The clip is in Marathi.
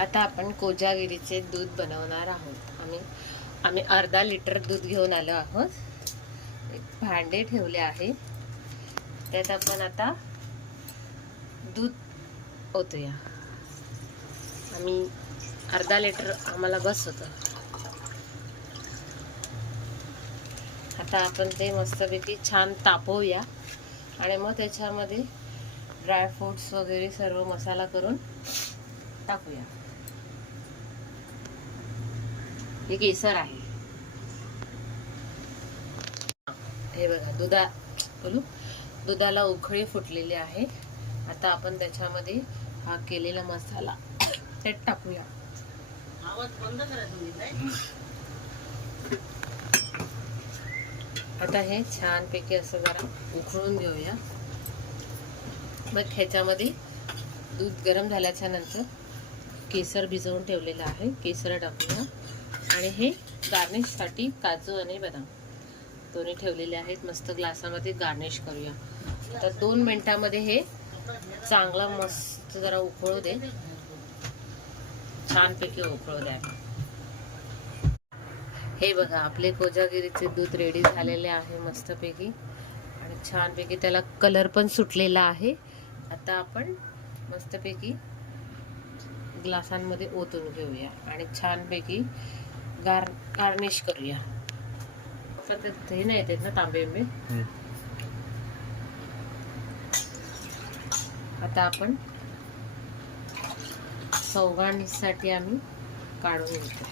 आता आपण कोजागिरीचे दूध बनवणार आहोत. आम्ही अर्धा लिटर दूध घेऊन आलो आहोत. एक भांडे ठेवले आहे, त्यात आपण आता दूध ओतूया. आम्ही अर्धा लिटर आम्हाला बस होतं. आता आपण ते मस्तपैकी छान तापवूया आणि मग त्याच्यामध्ये ड्रायफ्रूट्स वगैरे सर्व मसाला करून टाकूया. हे केसर आहे. हे बघा दुधाला उकळी फुटलेली आहे. आता आपण त्याच्यामध्ये हा केलेला मसाला त्यात टाकूया. आवाज बंद करा तुम्ही. आता हे छानपैकी असं जरा उकळून घेऊया. मग ह्याच्यामध्ये दूध गरम झाल्याच्या नंतर केसर भिजवून ठेवलेलं आहे, केसर टाकूया. आणि हे गार्निशसाठी काजू आणि बदाम दोन्ही ठेवलेले आहेत. मस्त ग्लासामध्ये गार्निश करूया. तर 2 मिनिटांमध्ये हे चांगलं मस्त जरा उकळू दे, छानपैकी उकळू द्या. हे बघा आपले कोजागिरीचे दूध रेडी झालेले आहे मस्तपैकी, आणि छानपैकी त्याला कलर पण सुटलेला आहे. आता आपण मस्तपैकी ग्लासांमध्ये ओतून घेऊया आणि छानपैकी गार्निश करूया. हे नाही येतात ना तांबे. आता आपण सौगाणीसाठी आम्ही काढून घेतो.